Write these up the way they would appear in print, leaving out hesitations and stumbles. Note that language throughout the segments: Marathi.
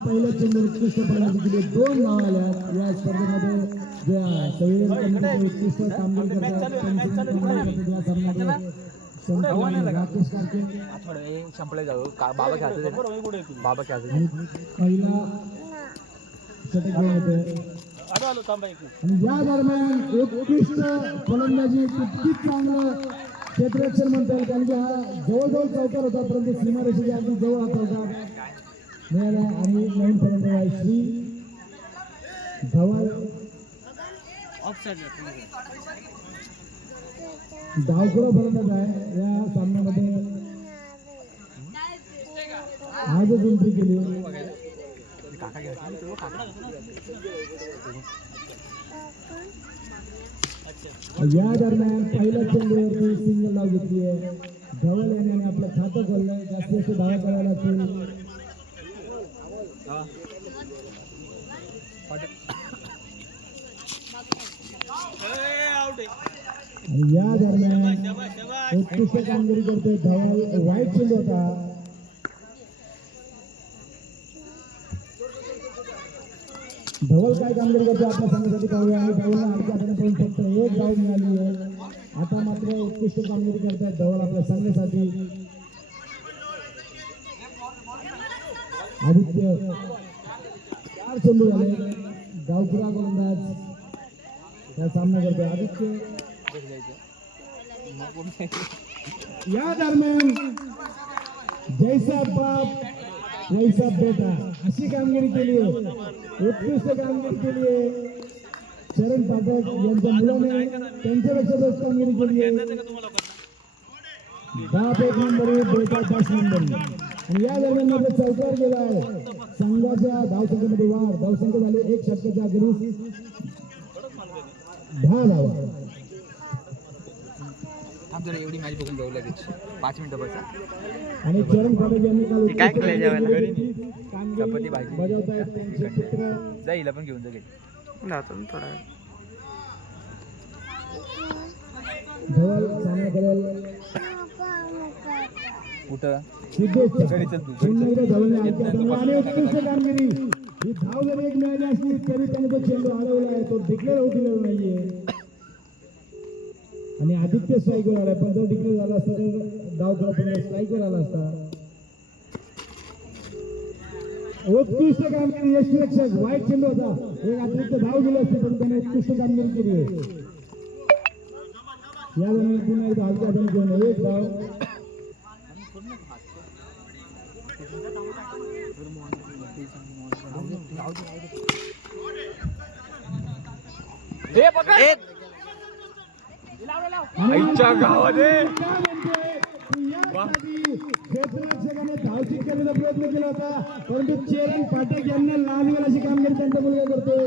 पहिल्या चेंडूवर उत्कृष्ट फलंदाजी केली, 2 धावा आल्या या स्पर्धेमध्ये. ज्या संयोजन कमिटीचे उत्कृष्ट कामगिरी करतात या सामन्यामध्ये राकेश कारके संपले जाऊ बाबा खेळतो बाबा खेळतो पहिला षटक घेऊन येते. आणि या दरम्यान उत्कृष्ट फलंदाजी, तितकीच चांगलं क्षेत्ररक्षण म्हणता येईल, कारण की हा जवळजवळ चौकार होता, परंतु सीमारेषेच्या अगदी जवळ हा चौकार मिळाला. आणि नवीन फलंदाज आहे श्री धवल. डावखुरा फलंदाज आहे या सामन्यामध्ये, आजच एंट्री केली. या दरम्यान पहिल्या चेंडूवरती सिंगल धाव घेतली आहे धवल याने आपलं खातं खोललंय. जास्तीत जास्त धावा करायला असेल. या दरम्यान उत्कृष्ट कामगिरी करतोय धवल. वाईट चेंडू होता. धवल काय कामगिरी करतो आपल्या संघासाठी पाहूया. आणि धवलला आमच्या हाताने फक्त 1 धाव मिळाली आहे. आता मात्र उत्कृष्ट कामगिरी करतात धवल आपल्या संघासाठी. आदित्य 4 चेंडू झाले. गावपुरा गोलंदाज हा सामना करतोय. आदित्य या दरम्यान जैसा बाप वैसा बेटा अशी कामगिरी केली आहे. उत्कृष्ट कामगिरी केली आहे शरण पाठक यांच्या मुलाने. त्यांच्यापेक्षा बेस्ट कामगिरी केली आहे. बाप 1 नंबर आहे, बेटा 10 नंबर. आणि या दरम्यान मध्ये चौकार गेला आहे. संघाच्या धावसंख्येमध्ये वाढ. धावसंख्या झाली 1 षटकाच्या अखेरीस 10 धावा. एवढी मॅच बघून जाऊ लगेच 5 मिनिटं बसा. आणि चरण पाटील यांनी काल काय केलं जेवायला चपाती भाजी बजावतायत त्यांचे पुत्र. जाईल पण घेऊन जाईल थोडा धवल सामना करेल कुठं सिद्धेश. पुन्हा एकदा धवलने आणि उत्कृष्ट कामगिरी. ही धाव जर 1 मिळाली असली तरी त्याने तो चेंडू अडवला आहे. तो डिक्लेअर होऊ दिलेला नाहीये. आणि आदित्य स्ट्राईकवर आलाय, पण जर डिक्लेअर झाला असता तर डाव करत स्ट्राईकवर आला असता. उत्कृष्ट कामगिरी यष्टीरक्षक. वाईट चेंडू होता. एक अतिरिक्त धाव गेली असते, पण त्याने उत्कृष्ट कामगिरी केली आहे. या दरम्यान पुन्हा एकदा हलक्या हाताने घेऊन 1 धाव. आईच्या गावाने क्षेत्ररक्षकाने धावचित करण्याचा प्रयत्न केला होता, परंतु चरण पाठक यांना लागेल अशी कामगिरी त्यांचा मुलगा करतोय.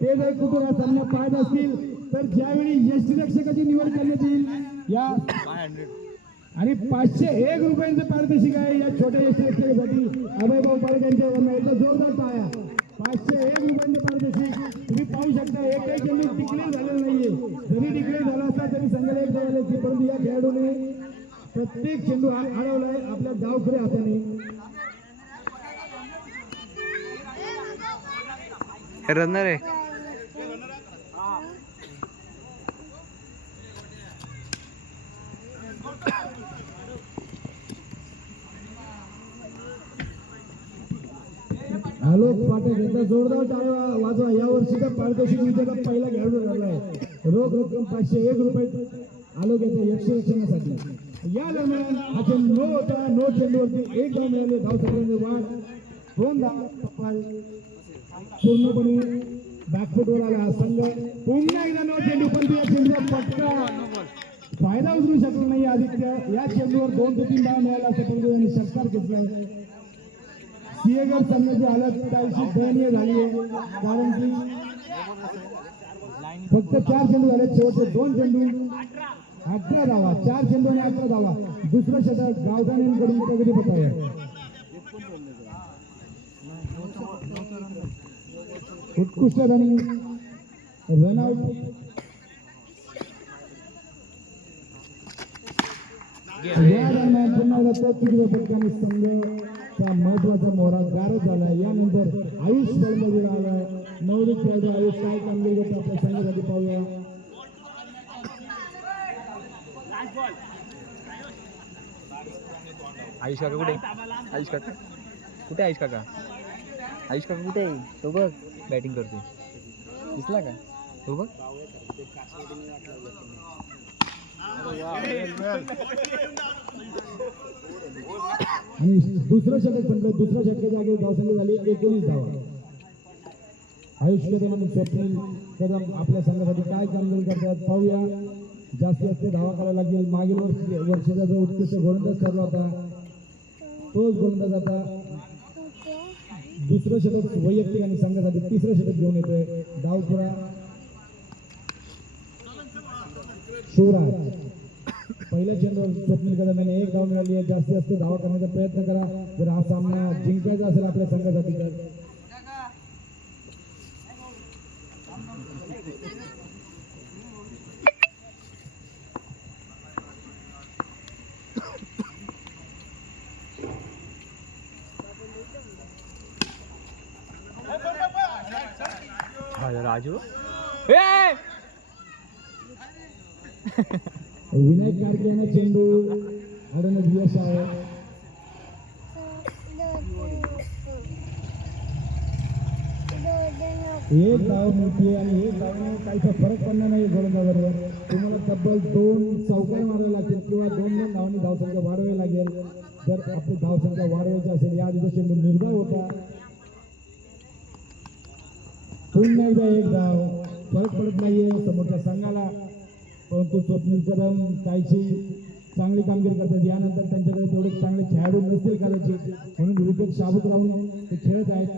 ते जर कुठून हा सामना पाहत असतील तर ज्यावेळी यष्टीरक्षकाची निवड करण्यात येईल या आणि 501 रुपयांचं पारितोषिक आहे या छोट्या यष्टीरक्षकासाठी. अभयभाऊ पारख यांच्या एकदा जोरदार टाळ्या. 501 रुपयांचं पारितोषिक. तुम्ही पाहू शकता एकही चेंडू डिक्लेअर झालेला नाहीये. जरी डिक्लेअर झाला असता तरी संघाला 1 धाव आली, परंतु या खेळाडूने प्रत्येक चेंडू अडवलाय आपल्या डावखुऱ्या हाताने. रनर आहे. आलोक पाटील एकदा जोरदार टाळ्या वाजवा. या वर्षीचा पारितोषिक विजेता पहिला खेळाडू झालाय. रोख रक्कम 501 रुपये आलोक याच्या यक्षरक्षणासाठी. या दरम्यान हा चेंडू नो होता. नो चेंडूवरती 1 धाव मिळाले. धावसंख्येमध्ये वाढ 2 धावा. पूर्णपणे बॅकफुटवर आला हा संघ. पुन्हा एकदा नो चेंडू, पण या चेंडूचा पटका फायदा उचलू शकला नाही आदित्य. या चेंडूवर 2 ते 3 धाव मिळाला असं परंतु यांनी षटकार घेतलाय. सिंहगड संघाची हालत काहीशी दयनीय झाली आहे, कारण की फक्त 4 चेंडू झाले. शेवटचे 2 चेंडू 18 धावा. 4 चेंडू आणि 18 धावा. दुसरं षटक गावठाणेंकडून प्रगतीपथ आहे. उत्कृष्ट रनिंग रनआउट. या दरम्यान पुन्हा एकदा चुकीच्या पटकाने संघ चा महत्वाचा मोहरा गारच झाला. यानंतर आयुष बळमध्ये आला. नवनीत खेळाडू आयुष काय कामगिरी करतो आपल्या संघासाठी पाहूया. आयुष काका कुठे? आयुष काका कुठे? आयुष काका कुठे आहे? तो बघ बॅटिंग करतो. दिसला का तो बघ? आणि दुसरं षटक संपलं. दुसऱ्या षटकाच्या जागी धावसंख्या झाली 19 धावा. आयुष कदम आणि स्वप्नील कदम आपल्या संघासाठी काय कामगिरी करतात पाहूया. जास्तीत जास्त धावा करायला लागेल. मागील वर्षाचा जो उत्कृष्ट गोलंदाज ठरला होता तोच गोलंदाज आता दुसरं षटक वैयक्तिक आणि संघासाठी तिसरं षटक घेऊन येतोय. डावपुरा शिवराज पहिल्या चेंडूवर स्वप्नील कदम यांनी 1 धाव मिळाली आहे. जास्तीत जास्त धावा करण्याचा प्रयत्न करा जर हा सामना जिंकायचा असेल आपल्या संघासाठी तर. राजू विनायक कार्के यांना चेंडू अडवण्यात यश आहे. एक धाव मिळते आणि एक धावने काहीचा फरक पडणार नाही गोलंदाजावर. तुम्हाला तब्बल 2 चौकारी मारावे लागतील किंवा 2 धावांनी धावसंख्या वाढवावी लागेल. जर आपली धावसंख्या वाढवायची असेल या आधीचा चेंडू निर्धाव होता. पुन्हा एकदा 1 धाव. फरक पडत नाहीये समोरच्या संघाला, परंतु स्वप्नील कदम काहीची चांगली कामगिरी करतात. यानंतर त्यांच्याकडे तेवढे चांगले खेळाडू नसतील कदाचित म्हणून विकेट शाबूत राहून ते खेळत आहेत.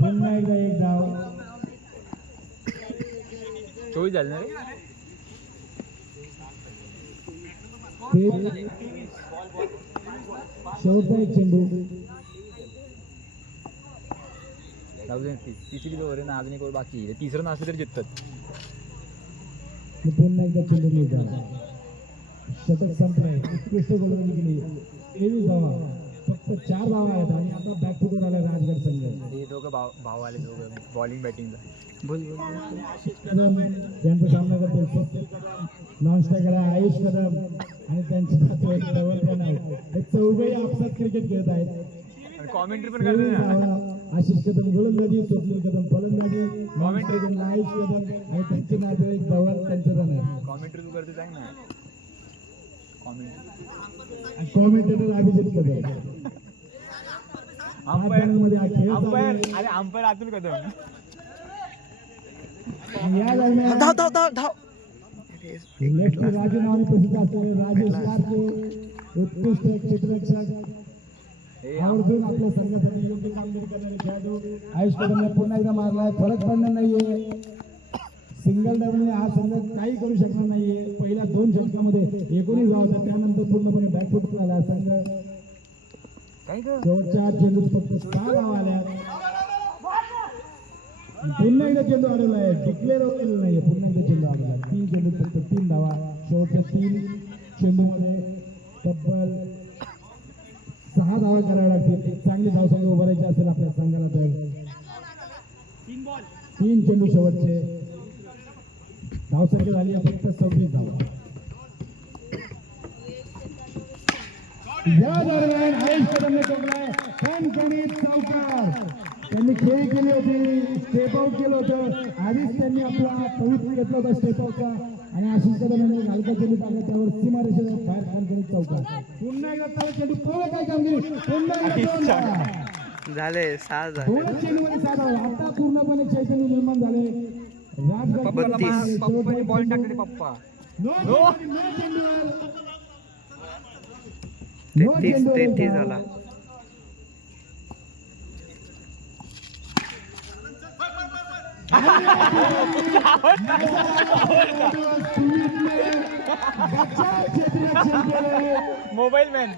पुन्हा एकदा 1 धाव. 24 झाले ना रे. शेवटचा एक चेंडू. तिसरी ओव्हर आहे ना, अजून एक ओव्हर बाकी आहे. तिसरं नसलं तरी जिंकतात. पुन्हा एकदा चेंडू मिळतात. शतक संपलंय. उत्कृष्ट गोलंदाजी केली. 23 धावा. फक्त 4 धावा आहेत आणि आता बॅक टू आला राजगड संघ. हे दोघं भाव आले, दोघं बॉलिंग बॅटिंगला. कदम यांचा सामना करतो. स्वप्नील कदम नॉन स्ट्रायकर आयुष कदम आणि त्यांचे हे चौघही आपसात क्रिकेट खेळत आहेत. कॉमेंट्री पण करतो. आशिष कदम गोलंदाजी, स्वप्नील कदम फलंदाजी, कॉमेंट्री आयुष कदम आणि त्यांचे नातेवाईक धवल त्यांचे जण आहेत. कॉमेंट्री तू करते सांग ना. कॉमेंटेटर अभिजित कदम. मध्ये हा खेळ चालू आहे. अरे अंपायर अतुल कदम. या दरम्यान लेफ्ट राजू नावाने प्रसिद्ध असलेले राजेश कार्के उत्कृष्ट क्षेत्ररक्षक आवर्जून आपल्या संघासाठी योग्य कामगिरी करणारे खेळाडू आयुष कदमने पुन्हा एकदा मारलाय. फरक पडणार नाहीये. सिंगल डायमंडने हा संघ काही करू शकणार नाहीये. पहिल्या 2 षटकामध्ये 19 धावा होता. त्यानंतर पूर्णपणे बॅकफूट झाला संघ. शेवटच्या चेंडूत फक्त 6 धावा आल्या. पुन्हा एकदा चेंडू अडवलाय. डिक्लेअर केलेलं नाहीये. पुन्हा एकदा चेंडू अडवला. 3 चेंडू फक्त 3 धावा. शेवटच्या 3 चेंडूमध्ये तब्बल 6 धावा कराव्या लागतील. एक चांगली धावसंख्या उभारायची असेल आपल्या संघाला तर. 3 चेंडू शेवटचे. धावसंख्या झाली आहे फक्त 26 धावा. या दरम्यान आयुष कदमने ठोकलाय खणखणीत चौकार. त्यांनी खेळी केली होती. स्टेप आउट केलं होतं. आधीच त्यांनी आपला पवित्र घेतला होता स्टेप आउटचा आणि आशिष कदम यांनी हलका चेंडू टाकला. त्यावर सीमारेषेच्या बाहेर खणखणीत चौकार. पुन्हा एकदा त्याला चेंडू पोहोच काय कामगिरी. पुन्हा एकदा झाले 6 झाले. 2 चेंडूमध्ये 7 धावा. आता पूर्णपणे चैतन्य निर्माण झाले. राजगड बॉल टाकले पप्पा. 33 झाला. Mobile man